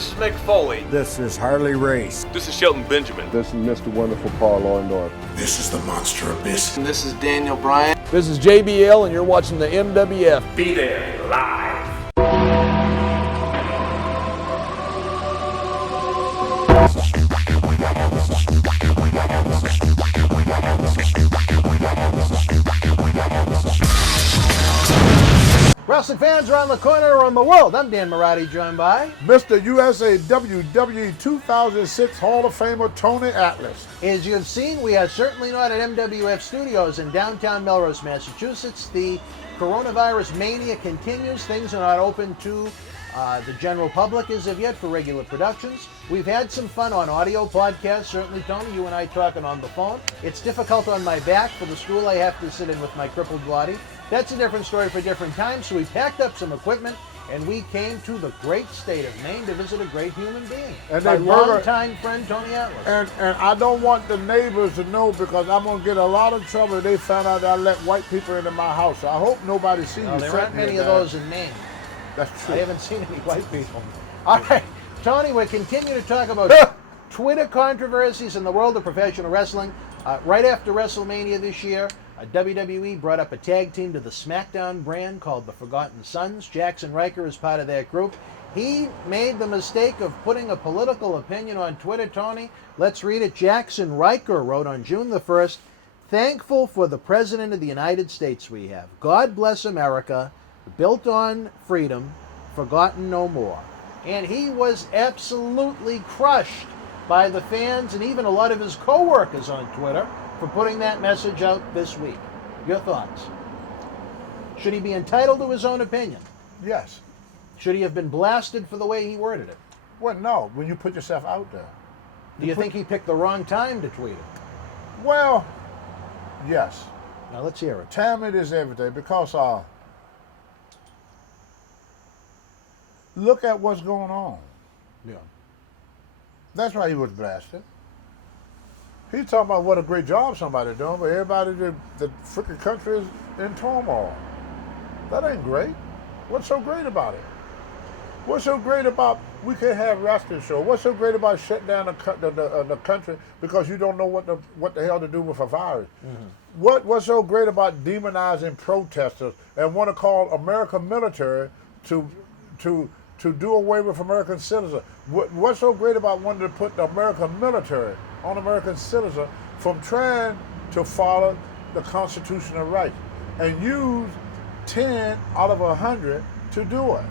This is Mick Foley. This is Harley Race. This is Shelton Benjamin. This is Mr. Wonderful Paul Orndorff. This is the Monster Abyss. And this is Daniel Bryan. This is JBL, and you're watching the MWF. Be there, live. Wrestling fans around the corner, around the world. I'm Dan Marotti, joined by Mr. USA WWE 2006 Hall of Famer Tony Atlas. As you've seen, we are certainly not at MWF Studios in downtown Melrose, Massachusetts. The coronavirus mania continues. Things are not open to the general public as of yet for regular productions. We've had some fun on audio podcasts. Certainly, Tony, you and I talking on the phone. It's difficult on my back. For the school, I have to sit in with my crippled body. That's a different story for different times. So we packed up some equipment and we came to the great state of Maine to visit a great human being. And my longtime friend, Tony Atlas. And I don't want the neighbors to know because I'm going to get a lot of trouble if they found out that I let white people into my house. So I hope nobody sees you. There aren't many of those in Maine. That's true. I haven't seen any white people. All right, Tony, we continue to talk about Twitter controversies in the world of professional wrestling. Right after WrestleMania this year, WWE brought up a tag team to the SmackDown brand called the Forgotten Sons. Jaxson Ryker is part of that group. He made the mistake of putting a political opinion on Twitter, Tony. Let's read it. Jaxson Ryker wrote on June the 1st, "Thankful for the President of the United States we have. God bless America, built on freedom, forgotten no more." And he was absolutely crushed by the fans and even a lot of his co-workers on Twitter for putting that message out this week. Your thoughts? Should he be entitled to his own opinion? Yes. Should he have been blasted for the way he worded it? Well, no, when you put yourself out there. Do you think he picked the wrong time to tweet it? Well, yes. Now let's hear it. Timing is everything because look at what's going on. Yeah. That's why he was blasted. He's talking about what a great job somebody's doing, but everybody, the freaking country is in turmoil. That ain't great. What's so great about it? What's so great about we can't have wrestling show? What's so great about shutting down the country because you don't know what the hell to do with a virus? Mm-hmm. What's so great about demonizing protesters and want to call American military to do away with American citizens? What's so great about wanting to put the American military on American citizens from trying to follow the constitutional rights and use 10 out of 100 to do it?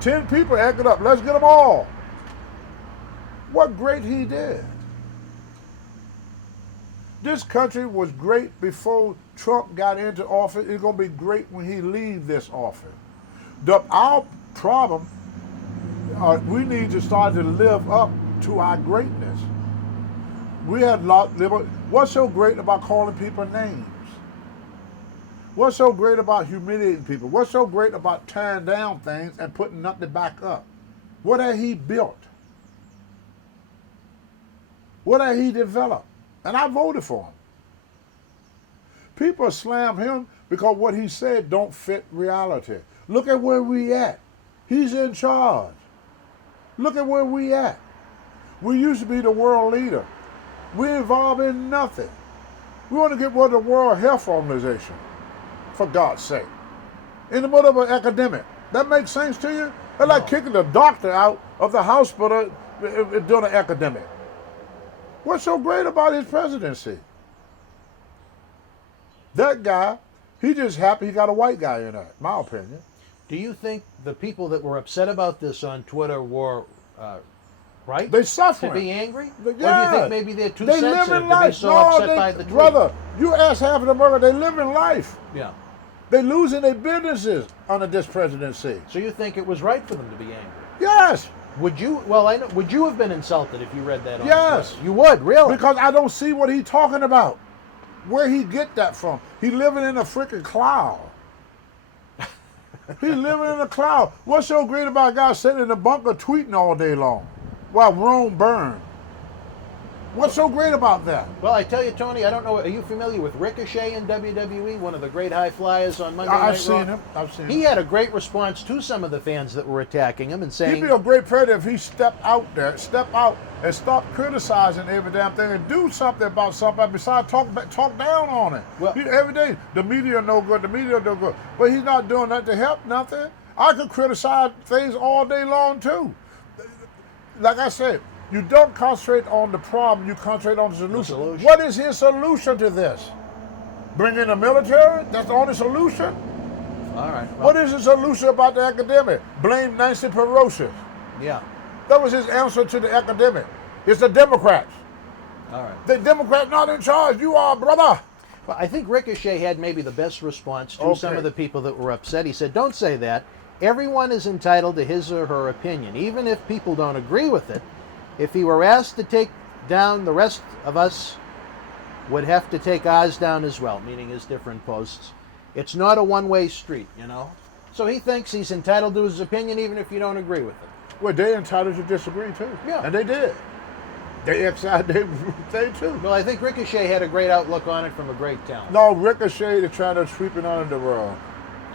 10 people acted up. Let's get them all. What great he did. This country was great before Trump got into office. It's going to be great when he leaves this office. Our problem, we need to start to live up to our greatness. We had what's so great about calling people names? What's so great about humiliating people? What's so great about tearing down things and putting nothing back up? What had he built? What had he developed? And I voted for him. People slam him because what he said don't fit reality. Look at where we at. He's in charge. Look at where we at. We used to be the world leader. We're involved in nothing. We want to get rid of the World Health Organization, for God's sake. In the middle of an epidemic. That makes sense to you? They're like kicking the doctor out of the hospital during an epidemic. What's so great about his presidency? That guy, he just happy he got a white guy in there, my opinion. Do you think the people that were upset about this on Twitter were right? They suffering. To be angry? Yeah. Or do you think maybe they're too they sensitive live in to be so upset by the tweet? Brother, you ask half of the America, they live in life. Yeah. They losing their businesses under this presidency. So you think it was right for them to be angry? Yes. Would you? Well, I know. Would you have been insulted if you read that on Yes. Twitter? You would, really? Because I don't see what he's talking about. Where he get that from? He living in a freaking cloud. He's living in a cloud. What's so great about a guy sitting in the bunker tweeting all day long while Rome burned? What's so great about that? Well, I tell you, Tony, I don't know. Are you familiar with Ricochet in WWE, one of the great high flyers on Monday Night Raw? I've seen him. I've seen He him. had a great response to some of the fans that were attacking him and saying, He'd be a great president if he stepped out and stop criticizing every damn thing and do something about something besides talk down on it. Well- Every day, the media no good, the media no good. But he's not doing nothing to help nothing. I could criticize things all day long too. Like I said, you don't concentrate on the problem, you concentrate on the solution. What is his solution to this? Bring in the military? That's the only solution? all right, well, What is the solution about the academic? Blame Nancy Pelosi. yeah, That was his answer to the academic. It's the Democrats. all right. The Democrats not in charge. You are, brother. Well, I think Ricochet had maybe the best response to some Okay. of the people that were upset. He said, don't say that. Everyone is entitled to his or her opinion, even if people don't agree with it. If he were asked to take down, the rest of us would have to take ours down as well, meaning his different posts. It's not a one-way street, you know? So he thinks he's entitled to his opinion even if you don't agree with it. Well, they entitled to disagree too. Yeah. And they did. They excited they too. Well, I think Ricochet had a great outlook on it from a great talent. No, Ricochet is trying to sweep it under the rug.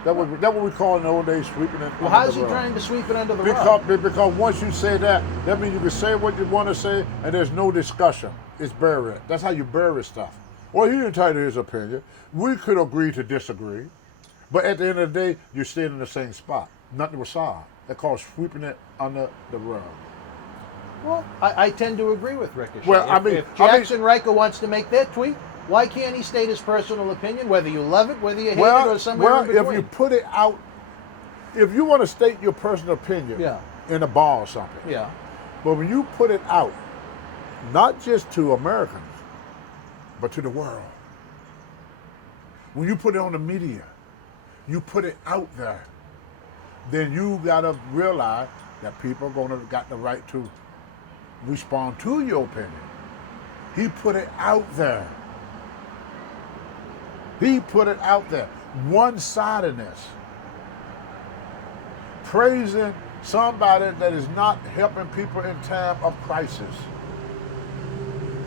That what we call in the old days sweeping it Well, under how's the he rug. trying to sweep it under the rug? Because once you say that means you can say what you want to say and there's no discussion. It's buried. That's how you bury stuff. Well, he entitled to his opinion. We could agree to disagree. But at the end of the day, you're staying in the same spot. Nothing was solved. They're called sweeping it under the rug. Well, I tend to agree with Ricochet. Well, if Jaxson Ryker wants to make that tweet, why can't he state his personal opinion, whether you love it, whether you hate it, or somewhere in between? if you put it out, if you want to state your personal opinion Yeah. in a bar or something, Yeah. but when you put it out, not just to Americans, but to the world, when you put it on the media, you put it out there, then you gotta realize that people got the right to respond to your opinion. He put it out there. He put it out there. One-sidedness. Praising somebody that is not helping people in time of crisis.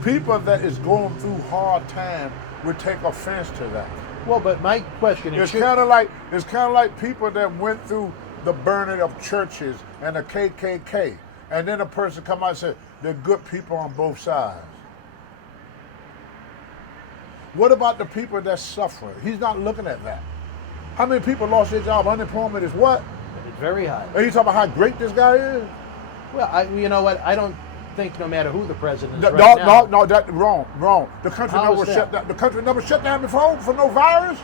People that is going through hard time would take offense to that. Well, but my question is, It's kind of like people that went through the burning of churches and the KKK, and then a person come out and say they're good people on both sides. What about the people that's suffering? He's not looking at that. How many people lost their job? Unemployment is what? it's very high. Are you talking about how great this guy is? Well, you know what? I don't think no matter who the president is No, right now. no, that's wrong. The country How never is that? shut down. The country never shut down before for no virus.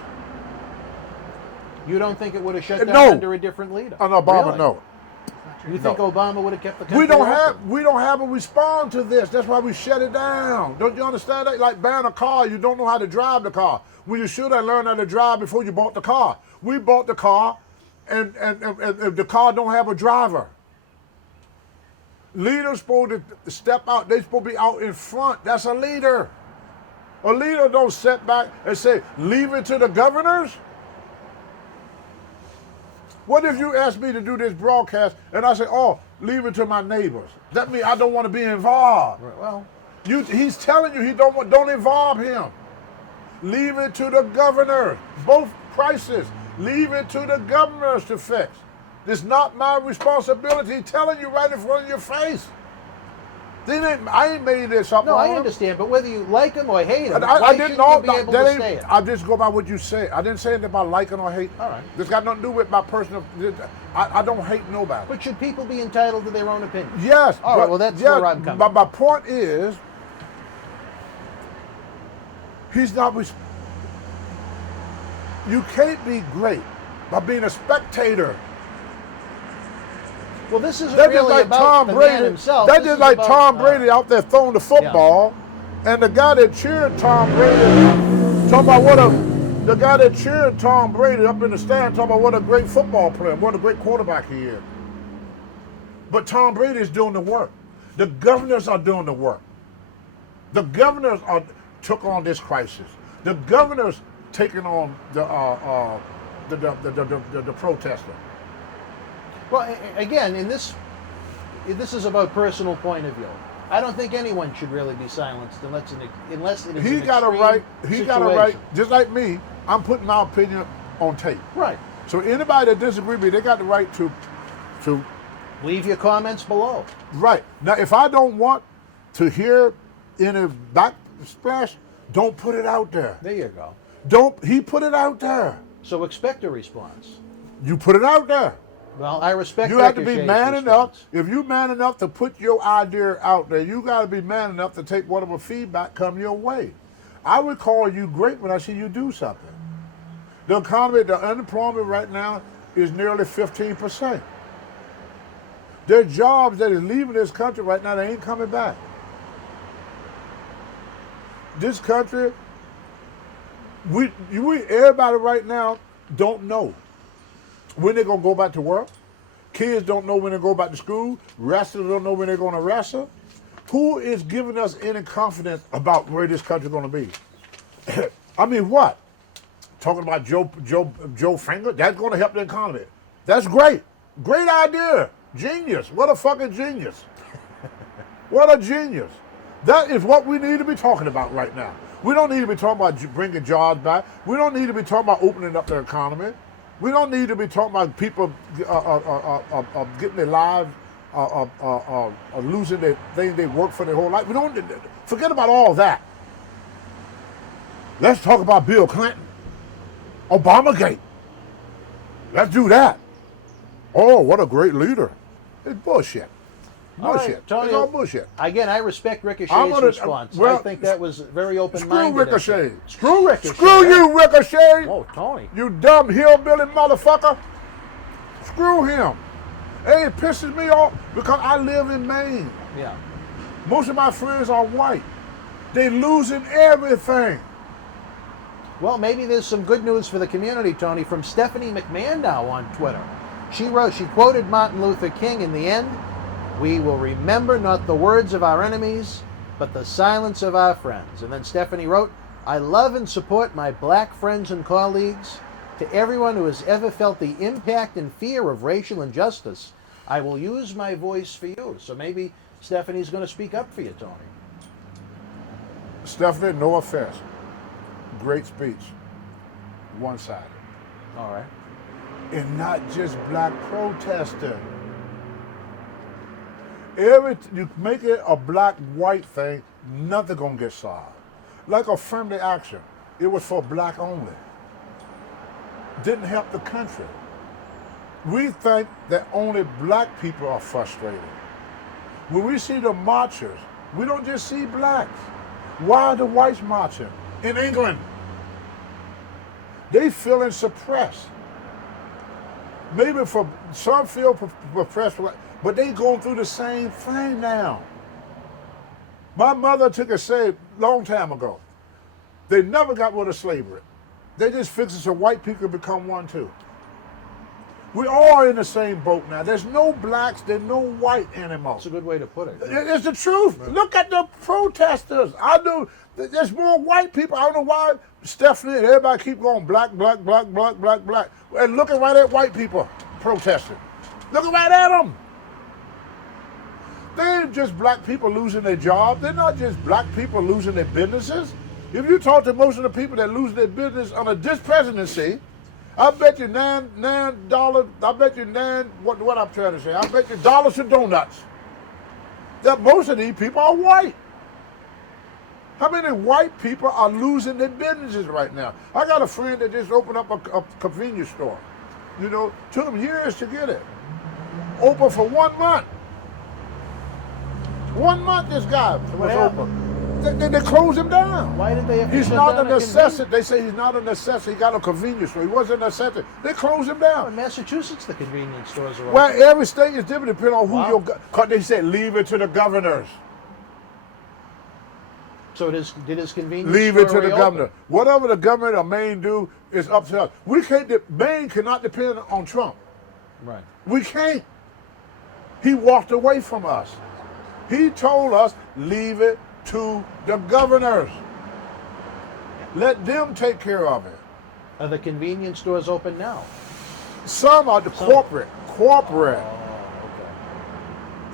You don't think it would have shut down No. under a different leader? On Obama, Really? no. You think Obama would have kept the country We don't open? have a respond to this. That's why we shut it down. Don't you understand that? Like buying a car, you don't know how to drive the car. Well, you should have learned how to drive before you bought the car. We bought the car, and the car don't have a driver. Leaders supposed to step out. They supposed to be out in front. That's a leader. A leader don't sit back and say, leave it to the governors. What if you ask me to do this broadcast and I say, oh, leave it to my neighbors? That means I don't want to be involved. Well, He's telling you he don't involve him. Leave it to the governor. Both crises. Leave it to the governors to fix. It's not my responsibility. Telling you right in front of your face. I ain't made this up. no, on I him. understand, but whether you like him or hate him, I why didn't shouldn't know you be able that to ain't- say it? I just go by what you say. I didn't say anything about liking or hating. All right. This got nothing to do with my personal. I don't hate nobody. But should people be entitled to their own opinion? Yes. All right, well, that's where I'm coming But my point is, he's not. You can't be great by being a spectator. Well, this isn't That's just really like about Tom the Brady. man himself. That's This just is like about, Tom Brady out there throwing the football, and the guy that cheered Tom Brady talking about the guy that cheered Tom Brady up in the stand talking about what a great football player, what a great quarterback he is. But Tom Brady is doing the work. The governors are doing the work. The governors took on this crisis. The governors taking on the protester. Well, again, this is about personal point of view. I don't think anyone should really be silenced unless it is He an got a extreme right. He got a right. situation. Just like me, I'm putting my opinion on tape. Right. So anybody that disagrees with me, they got the right to. Leave your comments below. Right. Now, if I don't want to hear any backsplash, don't put it out there. There you go. He put it out there. So expect a response. You put it out there. Well, I respect You have to be Ricochet's man response. enough. If you're man enough to put your idea out there, you got to be man enough to take whatever feedback come your way. I would call you great when I see you do something. The economy, the unemployment right now is nearly 15%. There are jobs that is leaving this country right now that ain't coming back. This country, everybody right now don't know when they're going to go back to work. Kids don't know when they go back to school. Wrestlers don't know when they're going to wrestle. Who is giving us any confidence about where this country's going to be? I mean, what? Talking about Joe Finger? That's going to help the economy. That's great. Great idea. Genius. What a fucking genius. What a genius. That is what we need to be talking about right now. We don't need to be talking about bringing jobs back. We don't need to be talking about opening up the economy. We don't need to be talking about people getting their lives, losing their things they worked for their whole life. We don't forget about all that. Let's talk about Bill Clinton, Obamagate. Let's do that. Oh, what a great leader. It's bullshit. All Bullshit. right, Tony, It's all bullshit. Again, I respect Ricochet's I'm gonna- response. well, I think that was very Screw open-minded. Ricochet. Screw Ricochet. Screw you, Ricochet. Oh, Tony. You dumb hillbilly motherfucker. Screw him. Hey, it pisses me off because I live in Maine. Yeah. Most of my friends are white. They losing everything. Well, maybe there's some good news for the community, Tony, from Stephanie McMahon now on Twitter. She quoted Martin Luther King in the end. We will remember not the words of our enemies, but the silence of our friends. And then Stephanie wrote, I love and support my black friends and colleagues. To everyone who has ever felt the impact and fear of racial injustice, I will use my voice for you. So maybe Stephanie's going to speak up for you, Tony. Stephanie, no offense. Great speech. One-sided. All right. And not just black protester. You make it a black-white thing, nothing gonna get solved. Like affirmative action, it was for black only. Didn't help the country. We think that only black people are frustrated. When we see the marchers, we don't just see blacks. Why are the whites marching? In England, they feeling suppressed. Maybe for some feel oppressed, but they going through the same thing now. My mother took a say long time ago. They never got rid of slavery. They just fixed it so white people become one too. We all in the same boat now. There's no blacks, there's no white anymore. That's a good way to put it. It's the truth. Right. Look at the protesters. I know there's more white people. I don't know why Stephanie and everybody keep going black, black, black, black, black, black. And looking right at white people protesting. Looking right at them. They ain't just black people losing their job. They're not just black people losing their businesses. If you talk to most of the people that lose their business under this presidency, I bet you $9, I bet you what I'm trying to say, I bet you dollars to donuts that most of these people are white. How many white people are losing their businesses right now? I got a friend that just opened up a convenience store. You know, took him years to get it. Open for 1 month. 1 month this guy was open. They closed him down. Why did they have to He's shut not down a necessity. They say he's not a necessity. He got a convenience store. He wasn't a necessity. They closed him In down. Massachusetts, the convenience stores are open. Well, every state is different depending on who Wow. your. Cause they said leave it to the governors. So did his convenience Leave store it to the reopen? governor. Whatever the government or Maine do is up to us. We can't. Maine cannot depend on Trump. Right. We can't. He walked away from us. He told us leave it to the governors. Let them take care of it. Are the convenience stores open now? Some are the corporate. Oh,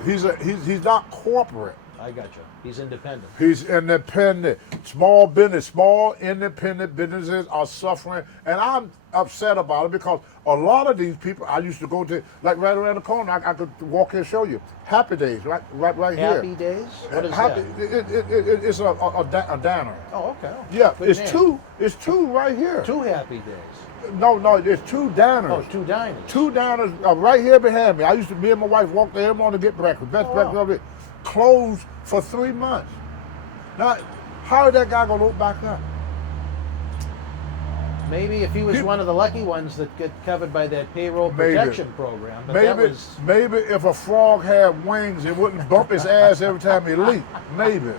okay. He's not corporate. I got you. He's independent. He's independent. Small business, small independent businesses are suffering, and I'm upset about it because a lot of these people I used to go to, like right around the corner. I could walk here and show you. Happy Days, right here. Happy Days? What is Happy, that? it's a diner. Oh, okay. Yeah, Good it's name. two. It's two right here. Two Happy Days. No, it's two diners. Oh, two diners. Two diners right here behind me. I used to, me and my wife walk there every morning to get breakfast. Best breakfast ever. Closed for 3 months. Now, how is that guy gonna look back up? Maybe if he was one of the lucky ones that get covered by that payroll protection program. But that was... Maybe if a frog had wings, it wouldn't bump his ass every time he leaped. Maybe.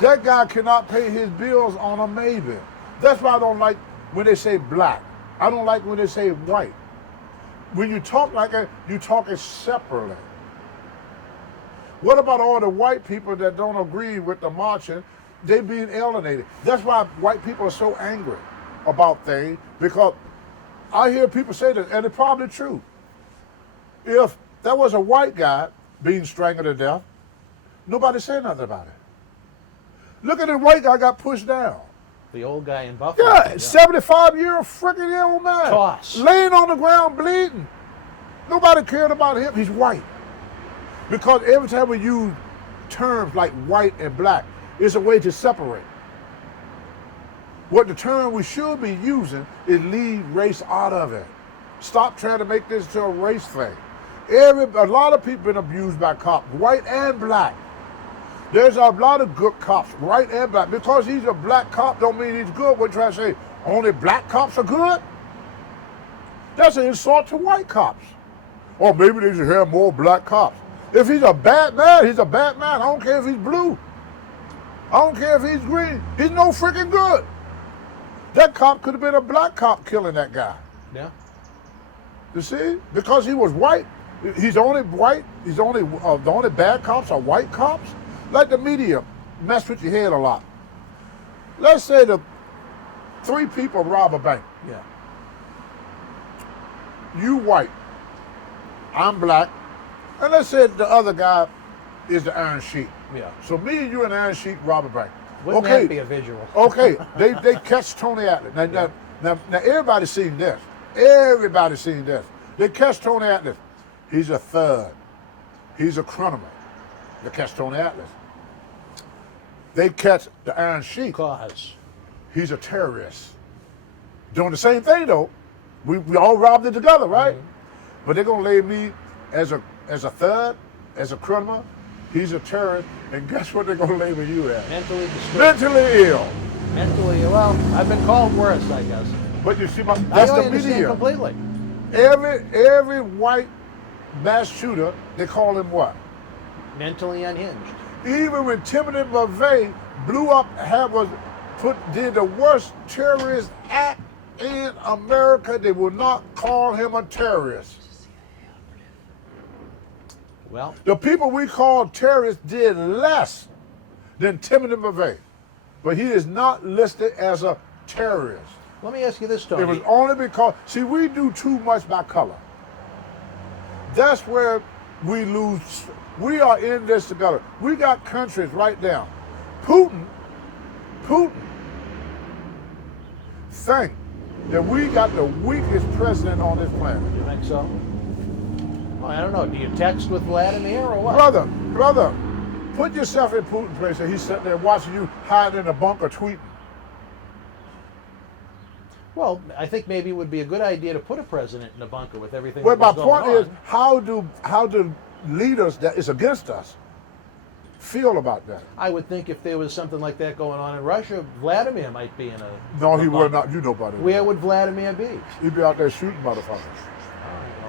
That guy cannot pay his bills on a maybe. That's why I don't like when they say black. I don't like when they say white. When you talk like that, you talk it separately. What about all the white people that don't agree with the marching? They being alienated. That's why white people are so angry about things, because I hear people say that, and it's probably true. If there was a white guy being strangled to death, nobody said nothing about it. Look at the white guy got pushed down. The old guy in Buffalo. Yeah, 75-year-old freaking old man. Toss. Laying on the ground bleeding. Nobody cared about him. He's white. Because every time we use terms like white and black, it's a way to separate. What the term we should be using is leave race out of it. Stop trying to make this to a race thing. A lot of people been abused by cops, white and black. There's a lot of good cops, white and black. Because he's a black cop don't mean he's good. We're trying to say only black cops are good? That's an insult to white cops. Or maybe they should have more black cops. If he's a bad man, he's a bad man. I don't care if he's blue. I don't care if he's green. He's no freaking good. That cop could have been a black cop killing that guy. Yeah. You see? Because he was white. He's only white. He's only the only bad cops are white cops. Let the media mess with your head a lot. Let's say the 3 people rob a bank. Yeah. You white. I'm black. And let's say the other guy is the Iron Sheik. Yeah. So me and you and Iron Sheik rob a bank. Wouldn't that be a visual? Okay, they catch Tony Atlas. Now everybody's seen this. Everybody's seen this. They catch Tony Atlas. He's a thug. He's a criminal. They catch Tony Atlas. They catch the Iron Sheik. Cause. He's a terrorist. Doing the same thing though. We all robbed it together, right? Mm-hmm. But they're gonna label me as a thug, as a criminal. He's a terrorist, and guess what they're gonna label you as? Mentally disturbed. Mentally ill. Mentally, well, I've been called worse, I guess. But you see, that's I the understand media. completely. Every white mass shooter, they call him what? Mentally unhinged. Even when Timothy McVeigh blew up, did the worst terrorist act in America, they will not call him a terrorist. Well, The people we call terrorists did less than Timothy McVeigh, but he is not listed as a terrorist. let me ask you this, Tony. It was only because, see, we do too much by color. That's where we lose. We are in this together. We got countries right now. Putin, think that we got the weakest president on this planet. You think so? Well, I don't know. Do you text with Vladimir or what? Brother, put yourself in Putin's place and he's sitting there watching you hide in a bunker tweeting. Well, I think maybe it would be a good idea to put a president in a bunker with everything Well, my that was point going is, how do leaders that is against us feel about that? I would think if there was something like that going on in Russia, Vladimir might be in a... No, he a will bunker. not. You know about it. Where would Vladimir be? He'd be out there shooting motherfuckers.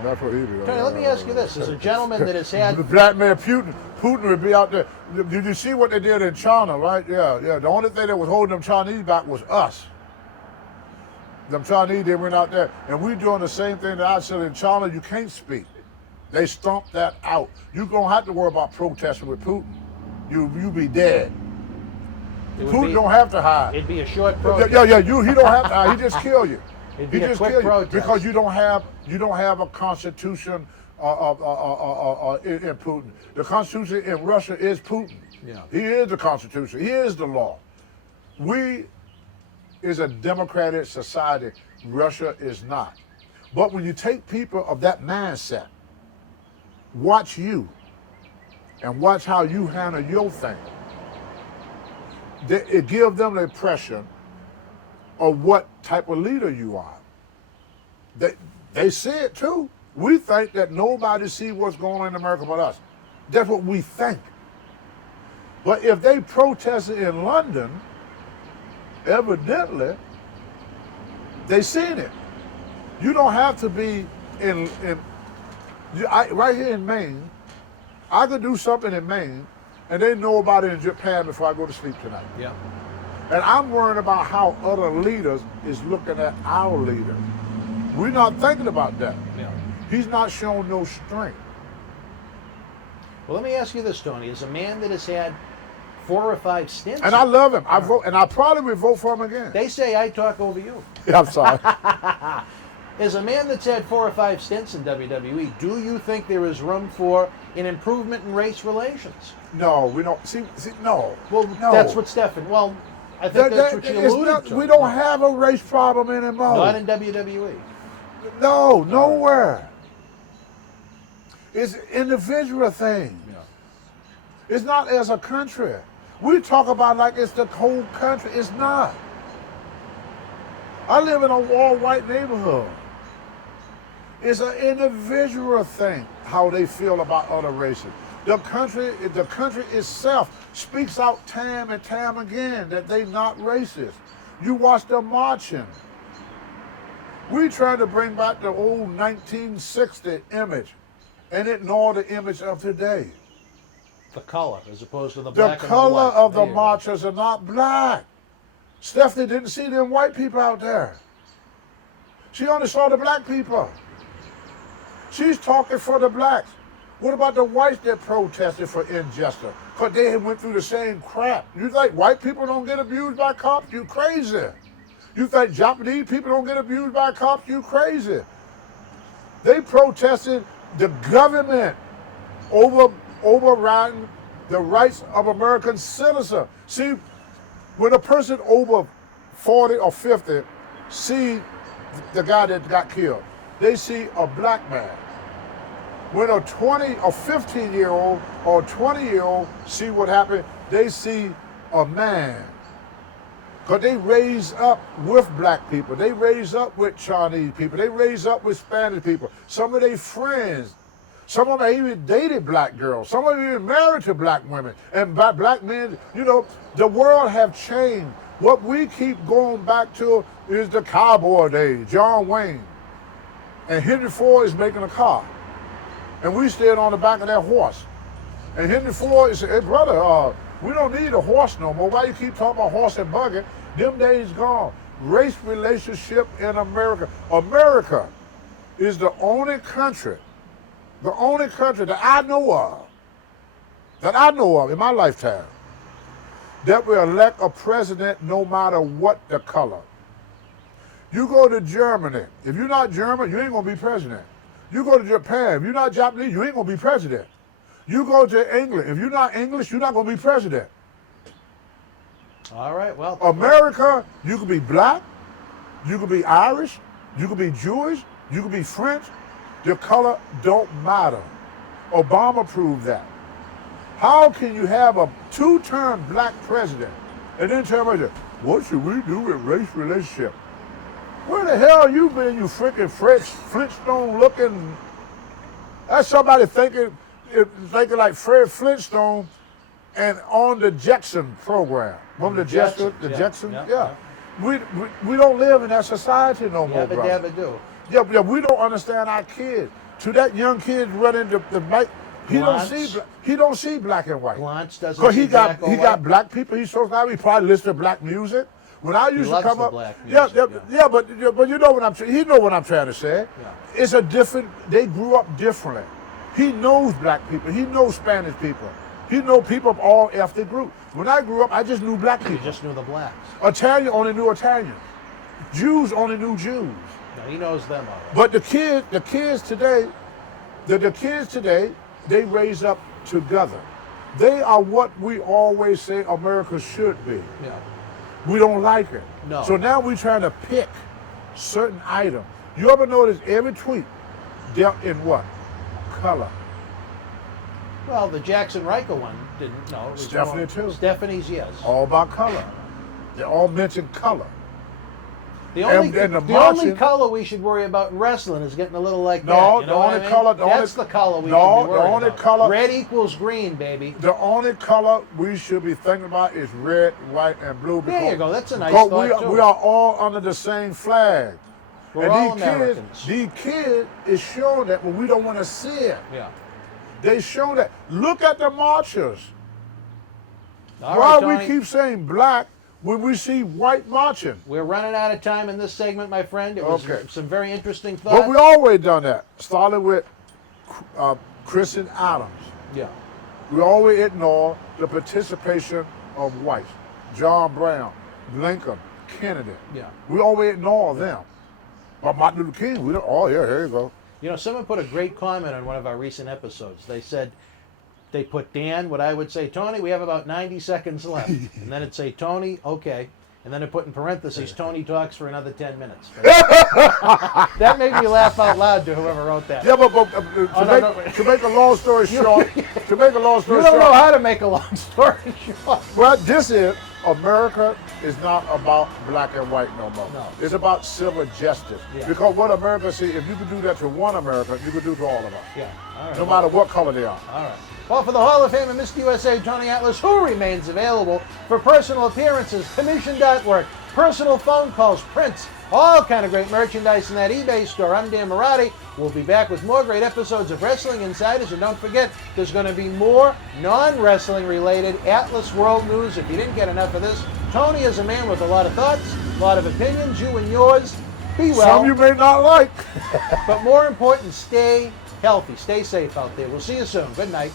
That's what he'd be. Tony, let me ask you this. As a gentleman that has had... The black man Putin would be out there. Did you see what they did in China, right? Yeah. The only thing that was holding them Chinese back was us. Them Chinese, they went out there, and we doing the same thing that I said in China. You can't speak. They stomped that out. You don't have to worry about protesting with Putin. You be dead. Putin don't have to hide. It'd be a short protest. Yeah. He don't have to hide. He just kill you. It'd He be a just quick kill you protest. because you don't have a constitution in Putin. The constitution in Russia is Putin. Yeah. He is the Constitution. He is the law. We is a democratic society. Russia is not. But when you take people of that mindset, watch you and watch how you handle your thing, it gives them the impression of what type of leader you are. They see it too. We think that nobody sees what's going on in America but us. That's what we think. But if they protested in London, evidently, they seen it. You don't have to be right here in Maine. I could do something in Maine, and they know about it in Japan before I go to sleep tonight. Yeah. And I'm worrying about how other leaders is looking at our leader. We're not thinking about that. Yeah. He's not showing no strength. Well, let me ask you this, Tony. As a man that has had 4 or 5 stints, And I love him. I vote, and I probably would vote for him again. they say I talk over you. Yeah, I'm sorry. As a man that's had 4 or 5 stints in WWE, do you think there is room for an improvement in race relations? No, we don't. See, no. Well, no. that's what Stephen. Well, I think that's what you alluded to. We don't have a race problem anymore. Not in WWE. No, nowhere. It's an individual thing. Yeah. It's not as a country. We talk about like it's the whole country. It's not. I live in a all-white neighborhood. It's an individual thing how they feel about other races. The country itself speaks out time and time again that they not racist. You watch them marching. We trying to bring back the old 1960 image and ignore the image of today. The color, as opposed to the The black and the color white. of the There you go. marchers are not black. Stephanie didn't see them white people out there. She only saw the black people. She's talking for the blacks. What about the whites that protested for injustice? Because they went through the same crap. You think white people don't get abused by cops? You crazy. You think Japanese people don't get abused by cops? You crazy. They protested the government overriding the rights of American citizens. See, when a person over 40 or 50 see the guy that got killed, they see a black man. When a 20 or 15-year-old or 20-year-old see what happened, they see a man. Because they raise up with black people. They raise up with Chinese people. They raise up with Spanish people. Some of their friends, some of them even dated black girls. Some of them even married to black women. And by black men, you know, the world have changed. What we keep going back to is the cowboy days, John Wayne. And Henry Ford is making a car. And we stayed on the back of that horse. And Henry Ford said, hey brother, we don't need a horse no more. Why you keep talking about horse and buggy? Them days gone. Race relationship in America. America is the only country that I know of in my lifetime, that will elect a president no matter what the color. You go to Germany, if you're not German, you ain't gonna be president. You go to Japan, if you're not Japanese, you ain't gonna be president. You go to England, if you're not English, you're not gonna be president. All right, well. America, you could be black, you could be Irish, you could be Jewish, you could be French. Your color don't matter. Obama proved that. How can you have a 2-term black president and then tell me, what should we do with race relationship? Where the hell you been, you freaking Flintstone looking? That's somebody thinking like Fred Flintstone and on the Jaxson program. Remember the Jaxson? Yeah. We don't live in that society no more, bro. Yabba do. Yeah, we don't understand our kids. To that young kid running the bike, he don't see black and white. Glantz doesn't Because see he black or got white. black people. He probably listen to black music. When I used to loves come the up, black yeah, music, yeah, but you know what I'm saying. He know what I'm trying to say. Yeah. It's a different. They grew up differently. He knows black people. He knows Spanish people. He knows people of all ethnic groups. When I grew up, I just knew black people. You just knew the blacks. Italian only knew Italian. Jews only knew Jews. No, he knows them all right. But the kids today, they raise up together. They are what we always say America should be. Yeah. We don't like it. No. So now we're trying to pick certain items. You ever notice every tweet dealt in what? Color. Well, the Jaxson Ryker one didn't. No, it was Stephanie more, too. Stephanie's, yes. All about color. They all mention color. The only, and the the only marching- color we should worry about in wrestling is getting a little like No, that. You know the what only I mean? color- the That's only- the color we No, should be the worried only about. color- Red equals green, baby. The only color we should be thinking about is red, white, and blue. There you go. That's a nice because thought, too. we are all under the same flag. We're and all these Americans. These kids is showing that, but we don't want to see it. Yeah. They show that. Look at the marchers. All Why right, we Tony. keep saying black when we see white marching? We're running out of time in this segment, my friend. It was Okay. some very interesting thoughts. But we always done that. Started with Chris and Adams. Yeah. We always ignore the participation of whites. John Brown, Lincoln, Kennedy. Yeah. We always ignore them. But Martin Luther King, we don't. Oh, yeah, here you go. You know, someone put a great comment on one of our recent episodes. They said, they put Dan, what I would say, Tony, we have about 90 seconds left. And then it'd say, Tony, okay. And then it put in parentheses, Tony talks for another 10 minutes. That made me laugh out loud to whoever wrote that. Yeah, but no. to make a long story short, You don't short, know how to make a long story short. well, this is America is not about black and white no more. No. It's about civil justice. Yeah. Because what America see, if you could do that to one American, you could do to all of us. Yeah. All right. No matter what color they are. All right. Well, for the Hall of Fame of Mr. USA, Tony Atlas, who remains available for personal appearances, commission.work, personal phone calls, prints, all kind of great merchandise in that eBay store. I'm Dan Marotti. We'll be back with more great episodes of Wrestling Insiders. And don't forget, there's going to be more non-wrestling related Atlas World News. If you didn't get enough of this, Tony is a man with a lot of thoughts, a lot of opinions. You and yours. Be well. Some you may not like. But more important, stay healthy. Stay safe out there. We'll see you soon. Good night.